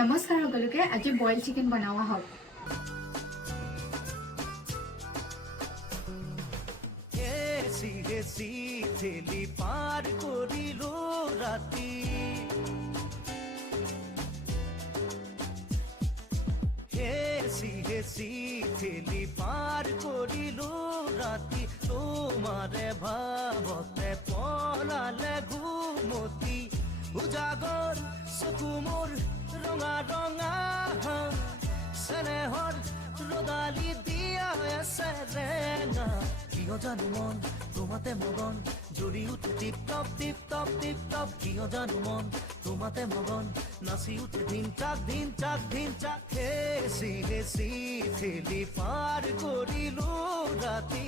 নমস্কাৰ সকলোকে। আজি বইল চিকেন বনোৱা হ'ব। হেচি হেচি ঠেলি পাৰ কৰিলো ৰাতি হেচি হেচি ঠেলি পাৰ কৰিলো ৰাতি তোমাৰে ভাৱতে পলালে ঘুমতি উজাগৰ চকু মোৰ ৰঙা ৰঙা চেনেহৰ ৰদালি দিয়া আছে ৰেঙা কিয় জানো মন তোমাতে মগন জুৰি উঠে tip top tip top tip top কিয় জানো মন তোমাতে মগন নাচি উঠে ধিন চাক ধিন চাক ধিন চাক হেচি হেচি ঠেলি পাৰ কৰিলো ৰাতি